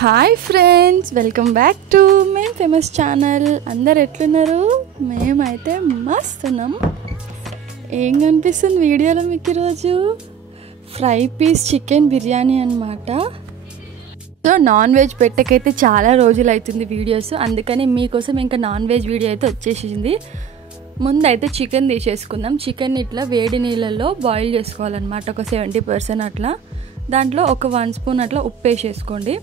Hi friends, welcome back to ma'am famous channel. అందరు ఎట్లున్నారు? మేమైతే మస్త్ ఉన్నాం. ఏం కనిపిస్తుంది వీడియోలో మీకు ఈరోజు? ఫ్రై పీస్ చికెన్ బిర్యానీ అన్నమాట. సో నాన్ వెజ్ పెట్టకైతే చాలా రోజులు అవుతుంది వీడియోస్, అందుకని మీకోసం ఇంకా నాన్ వెజ్ వీడియో అయితే వచ్చేసింది. ముందైతే చికెన్ తీసేసుకుందాం. చికెన్ ఇట్లా వేడి నీళ్ళల్లో బాయిల్ చేసుకోవాలన్నమాట, ఒక 70% అట్లా. దాంట్లో ఒక 1 స్పూన్ అట్లా ఉప్పు వేసేసుకోండి.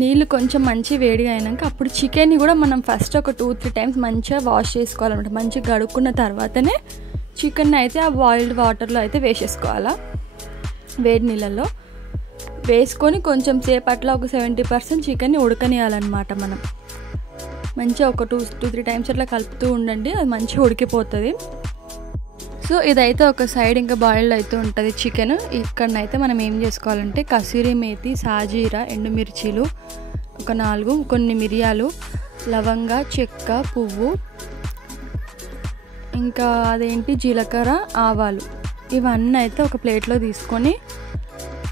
నీళ్ళు కొంచెం మంచి వేడిగా అయినాక అప్పుడు చికెన్ని కూడా మనం ఫస్ట్ ఒక 2-3 టైమ్స్ మంచిగా వాష్ చేసుకోవాలన్నమాట. మంచిగా కడుక్కున్న తర్వాతనే చికెన్ అయితే ఆ బాయిల్డ్ వాటర్లో అయితే వేసేసుకోవాలా. వేడి నీళ్ళల్లో వేసుకొని కొంచెం సేపు అట్లా ఒక 70% చికెన్ని ఉడకనియాలన్నమాట. మనం మంచిగా ఒక 2-3 టైమ్స్ అట్లా కలుపుతూ ఉండండి, అది మంచిగా ఉడికిపోతుంది. సో ఇదైతే ఒక సైడ్ ఇంకా బాయిల్డ్ అయితే ఉంటుంది చికెన్. ఇక్కడనైతే మనం ఏం చేసుకోవాలంటే కసూరి మేతి, సాజీరా, ఎండుమిర్చీలు ఒక 4, కొన్ని మిరియాలు, లవంగ, చెక్క, పువ్వు, ఇంకా అదేంటి జీలకర్ర, ఆవాలు, ఇవన్నీ అయితే ఒక ప్లేట్లో తీసుకొని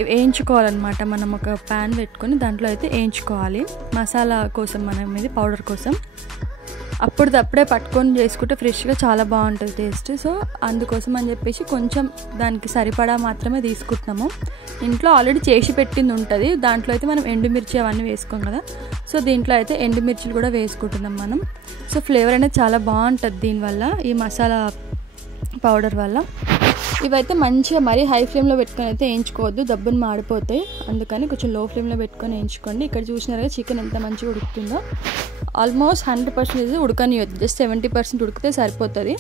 వేయించుకోవాలన్నమాట. మనం ఒక ప్యాన్ పెట్టుకొని దాంట్లో అయితే వేయించుకోవాలి. మసాలా కోసం మనం ఇది పౌడర్ కోసం అప్పుడప్పుడే పట్టుకొని చేసుకుంటే ఫ్రెష్గా చాలా బాగుంటుంది టేస్ట్. సో అందుకోసం అని చెప్పేసి కొంచెం దానికి సరిపడా మాత్రమే తీసుకుంటున్నాము. ఇంట్లో ఆల్రెడీ చేసి పెట్టింది ఉంటుంది, దాంట్లో అయితే మనం ఎండుమిర్చి అవన్నీ వేసుకోం కదా. సో దీంట్లో అయితే ఎండుమిర్చిలు కూడా వేసుకుంటున్నాం మనం. సో ఫ్లేవర్ అనేది చాలా బాగుంటుంది దీనివల్ల, ఈ మసాలా పౌడర్ వల్ల. ఇవైతే మంచిగా మరీ హై ఫ్లేమ్లో పెట్టుకొని అయితే వేయించుకోవద్దు, దబ్బుని మాడిపోతాయి. అందుకని కొంచెం లో ఫ్లేమ్లో పెట్టుకొని వేయించుకోండి. ఇక్కడ చూసినారుగా చికెన్ ఎంత మంచిగా ఉడుకుతుందో. ఆల్మోస్ట్ 100% ఉడకనియొద్దు, జస్ట్ 70% ఉడికితే సరిపోతుంది.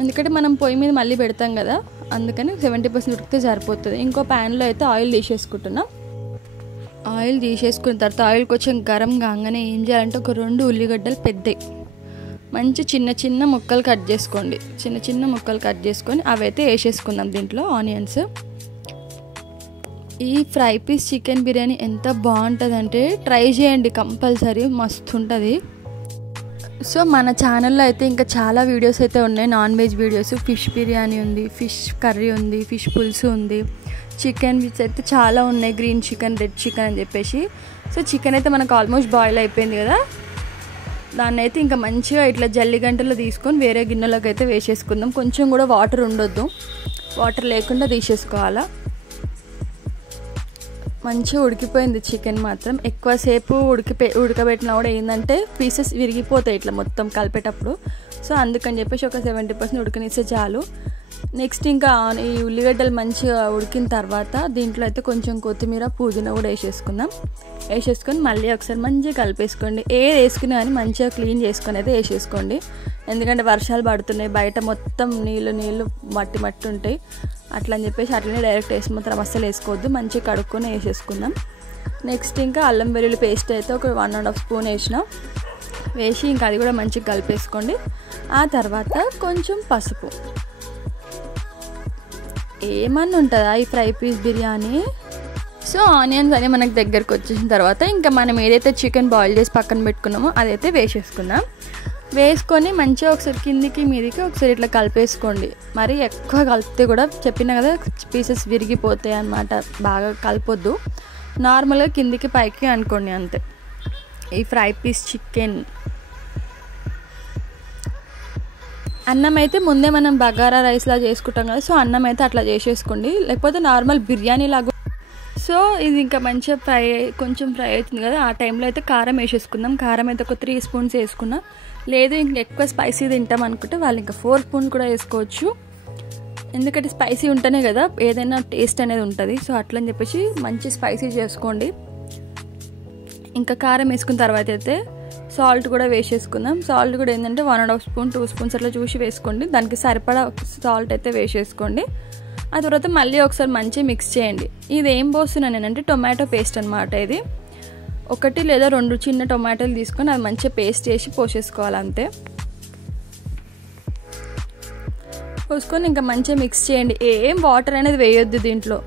ఎందుకంటే మనం పొయ్యి మీద మళ్ళీ పెడతాం కదా, అందుకని 70% ఉడికితే సరిపోతుంది. ఇంకో ప్యాన్లో అయితే ఆయిల్ తీసేసుకుంటున్నాం. ఆయిల్ తీసేసుకున్న తర్వాత ఆయిల్ కొంచెం గరం కాగానే ఏం చేయాలంటే ఒక 2 ఉల్లిగడ్డలు పెద్దవి మంచి చిన్న చిన్న ముక్కలు కట్ చేసుకోండి. చిన్న ముక్కలు కట్ చేసుకొని అవైతే వేసేసుకుందాం దీంట్లో, ఆనియన్స్. ఈ ఫ్రై పీస్ చికెన్ బిర్యానీ ఎంత బాగుంటుంది అంటే ట్రై చేయండి కంపల్సరీ, మస్తు ఉంటుంది. సో మన ఛానల్లో అయితే ఇంకా చాలా వీడియోస్ అయితే ఉన్నాయి, non veg videos. Fish biryani ఉంది, ఫిష్ కర్రీ ఉంది, ఫిష్ పులుసు ఉంది, చికెన్ విచ్ అయితే చాలా ఉన్నాయి, గ్రీన్ చికెన్, రెడ్ చికెన్ అని చెప్పేసి. సో చికెన్ అయితే మనకు ఆల్మోస్ట్ బాయిల్ అయిపోయింది కదా, దాన్ని అయితే ఇంకా మంచిగా ఇట్లా జల్లి గంటలో తీసుకొని వేరే గిన్నెలోకి అయితే వేసేసుకుందాం. కొంచెం కూడా వాటర్ ఉండొద్దు, వాటర్ లేకుండా తీసేసుకోవాలా. మంచిగా ఉడికిపోయింది చికెన్ మాత్రం. ఎక్కువసేపు ఉడకబెట్టినా కూడా ఏంటంటే పీసెస్ విరిగిపోతాయి ఇట్లా మొత్తం కలిపేటప్పుడు. సో అందుకని చెప్పేసి ఒక 70% ఉడకనిస్తే చాలు. నెక్స్ట్ ఇంకా ఈ ఉల్లిగడ్డలు మంచిగా ఉడికిన తర్వాత దీంట్లో అయితే కొంచెం కొత్తిమీర, పుదీనా కూడా వేసేసుకొని మళ్ళీ ఒకసారి మంచిగా కలిపేసుకోండి. ఏది వేసుకున్నా కానీ మంచిగా క్లీన్ చేసుకొని అయితే వేసేసుకోండి. ఎందుకంటే వర్షాలు పడుతున్నాయి, బయట మొత్తం నీళ్ళు మట్టి ఉంటాయి. అట్లా అని చెప్పేసి అట్లనే డైరెక్ట్ వేసి మాత్రం అస్సలు వేసుకోవద్దు, మంచిగా కడుక్కొని వేసేసుకుందాం. నెక్స్ట్ ఇంకా అల్లం వెల్లుల్లి పేస్ట్ అయితే ఒక 1.5 స్పూన్ వేసి ఇంకా అది కూడా మంచిగా కలిపేసుకోండి. ఆ తర్వాత కొంచెం పసుపు. ఏమన్నా ఉంటుందా ఈ fry piece biryani? So onions అనేవి మనకు దగ్గరకు వచ్చేసిన తర్వాత ఇంకా మనం ఏదైతే చికెన్ బాయిల్ చేసి పక్కన పెట్టుకున్నామో అదైతే వేసేసుకుందాం. వేసుకొని మంచిగా ఒకసారి కిందికి మీదికి ఒకసారి ఇట్లా కలిపేసుకోండి. మరి ఎక్కువ కలిపితే కూడా చెప్పినా కదా పీసెస్ విరిగిపోతాయి అన్నమాట, బాగా కలపొద్దు. నార్మల్గా కిందికి పైకి అనుకోండి అంతే. ఈ ఫ్రై పీస్ చికెన్ అన్నం అయితే ముందే మనం బగారా రైస్లా చేసుకుంటాం కదా, సో అన్నం అయితే అట్లా చేసేసుకోండి, లేకపోతే నార్మల్ బిర్యానీ లాగా. సో ఇది ఇంకా మంచిగా కొంచెం ఫ్రై అవుతుంది కదా, ఆ టైంలో అయితే కారం వేసేసుకుందాం. కారం అయితే ఒక 3 స్పూన్స్ వేసుకున్నా. లేదు ఇంకా ఎక్కువ స్పైసీ తింటాం అనుకుంటే వాళ్ళు ఇంకా 4 స్పూన్స్ కూడా వేసుకోవచ్చు. ఎందుకంటే స్పైసీ ఉంటేనే కదా ఏదైనా టేస్ట్ అనేది ఉంటుంది. సో అట్లా అని చెప్పేసి మంచి స్పైసీ చేసుకోండి. ఇంకా కారం వేసుకున్న తర్వాత అయితే సాల్ట్ కూడా వేసేసుకుందాం. సాల్ట్ కూడా ఏంటంటే 1.5 స్పూన్ 2 స్పూన్స్ అట్లా చూసి వేసుకోండి, దానికి సరిపడా సాల్ట్ అయితే వేసేసుకోండి. ఆ తర్వాత మళ్ళీ ఒకసారి మంచిగా మిక్స్ చేయండి. ఇది ఏం పోస్తున్నాను నేనంటే టొమాటో పేస్ట్ అనమాట. ఇది 1 లేదా 2 చిన్న టొమాటోలు తీసుకొని అది మంచిగా పేస్ట్ చేసి పోసేసుకోవాలి అంతే. పోసుకొని ఇంకా మంచిగా మిక్స్ చేయండి. ఏం వాటర్ అనేది వేయొద్దు దీంట్లో,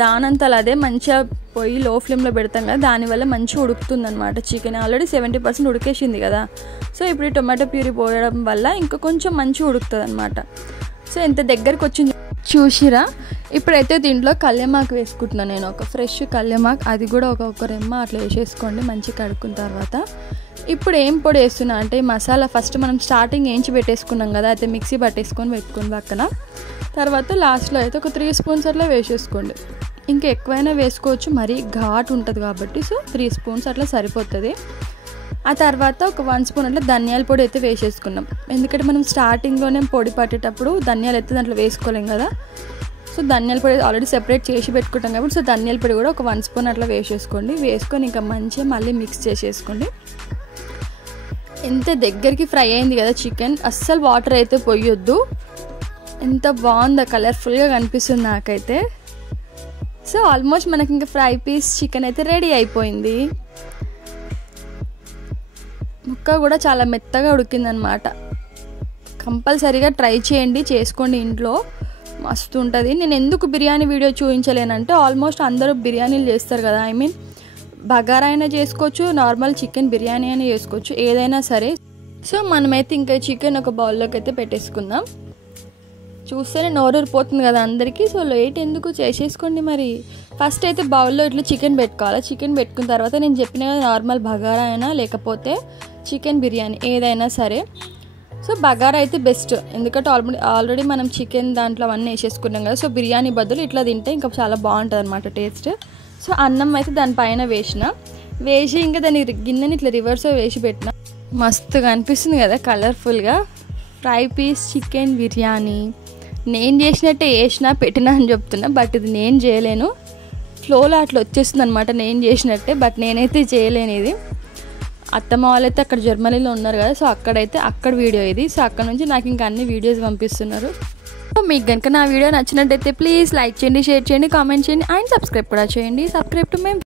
దానంతలో అదే మంచిగా పొయ్యి లో ఫ్లేమ్లో పెడతాం కదా, దానివల్ల మంచిగా ఉడుకుతుంది అనమాట. చికెన్ ఆల్రెడీ 70% ఉడికేసింది కదా. సో ఇప్పుడు ఈ టొమాటో ప్యూరీ పోయడం వల్ల ఇంకా కొంచెం మంచిగా ఉడుకుతుంది అనమాట. సో ఎంత దగ్గరకు వచ్చింది చూసిరా. ఇప్పుడైతే దీంట్లో కళ్యామాకు వేసుకుంటున్నాను నేను, ఒక ఫ్రెష్ కళ్యామాకు, అది కూడా ఒక రెమ్మ అట్లా వేసేసుకోండి మంచిగా కడుక్కున్న తర్వాత. ఇప్పుడు ఏం పొడి వేస్తున్నా అంటే మసాలా ఫస్ట్ మనం స్టార్టింగ్ ఏంచి పెట్టేసుకున్నాం కదా, అయితే మిక్సీ పట్టేసుకొని పెట్టుకుని పక్కన, తర్వాత లాస్ట్లో అయితే ఒక 3 స్పూన్స్ అట్లా వేసేసుకోండి. ఇంకా ఎక్కువైనా వేసుకోవచ్చు, మరీ ఘాటు ఉంటుంది కాబట్టి, సో 3 స్పూన్స్ అట్లా సరిపోతుంది. ఆ తర్వాత ఒక 1 స్పూన్ అట్లా ధనియాల పొడి అయితే వేసేసుకున్నాం, ఎందుకంటే మనం స్టార్టింగ్లోనే పొడి పట్టేటప్పుడు ధనియాలు అయితే దాంట్లో వేసుకోలేం కదా, సో ధనియాల పొడి ఆల్రెడీ సెపరేట్ చేసి పెట్టుకుంటాం కాబట్టి, సో ధనియాల పొడి కూడా ఒక 1 స్పూన్ అట్లా వేసేసుకోండి. వేసుకొని ఇంకా మంచిగా మళ్ళీ మిక్స్ చేసేసుకోండి. ఎంత దగ్గరికి ఫ్రై అయింది కదా చికెన్, అస్సలు వాటర్ అయితే పోయొద్దు. ఎంత బాగుందో, కలర్ఫుల్గా కనిపిస్తుంది నాకైతే. సో ఆల్మోస్ట్ మనకి ఇంకా ఫ్రై పీస్ చికెన్ అయితే రెడీ అయిపోయింది. ముక్క కూడా చాలా మెత్తగా ఉడికిందనమాట. కంపల్సరీగా ట్రై చేయండి, చేసుకోండి ఇంట్లో, మస్తు ఉంటుంది. నేను ఎందుకు బిర్యానీ వీడియో చూపించలేనంటే ఆల్మోస్ట్ అందరూ బిర్యానీలు చేస్తారు కదా, ఐ మీన్ బగారా అయినా చేసుకోవచ్చు, నార్మల్ చికెన్ బిర్యానీ అయినా చేసుకోవచ్చు, ఏదైనా సరే. సో మనమైతే ఇంకా చికెన్ ఒక బౌల్లోకి అయితే పెట్టేసుకుందాం. చూస్తేనే నోరూరిపోతుంది కదా అందరికీ, సో లేట్ ఎందుకు, చేసేసుకోండి. మరి ఫస్ట్ అయితే బౌల్లో ఇట్లా చికెన్ పెట్టుకోవాలి. చికెన్ పెట్టుకున్న తర్వాత నేను చెప్పిన కదా నార్మల్ బగారా అయినా లేకపోతే చికెన్ బిర్యానీ ఏదైనా సరే. సో బగారా అయితే బెస్ట్, ఎందుకంటే ఆల్రెడీ మనం చికెన్ దాంట్లో అవన్నీ వేసేసుకున్నాం కదా, సో బిర్యానీ బదులు ఇట్లా తింటే ఇంకా చాలా బాగుంటుంది అనమాట టేస్ట్. సో అన్నం అయితే దానిపైన వేసి ఇంకా దాని గిన్నెని ఇట్లా రివర్స్లో వేసి పెట్టిన, మస్తుగా అనిపిస్తుంది కదా కలర్ఫుల్గా. ఫ్రై పీస్ చికెన్ బిర్యానీ నేను చేసినట్టే వేసినా పెట్టినా అని చెప్తున్నా, బట్ ఇది నేను చేయలేను, ఫ్లోలో అట్లా వచ్చేస్తుంది అనమాట నేను చేసినట్టే, బట్ నేనైతే చేయలేను ఇది. అత్తమ్మ వాళ్ళైతే అక్కడ జర్మనీలో ఉన్నారు కదా, సో అక్కడ వీడియో ఇది. సో అక్కడ నుంచి నాకు ఇంకా అన్ని వీడియోస్ పంపిస్తున్నారు. సో మీకు కనుక నా వీడియో నచ్చినట్టయితే ప్లీజ్ లైక్ చేయండి, షేర్ చేయండి, కామెంట్ చేయండి అండ్ సబ్స్క్రైబ్ కూడా చేయండి. సబ్స్క్రైబ్ టు మేము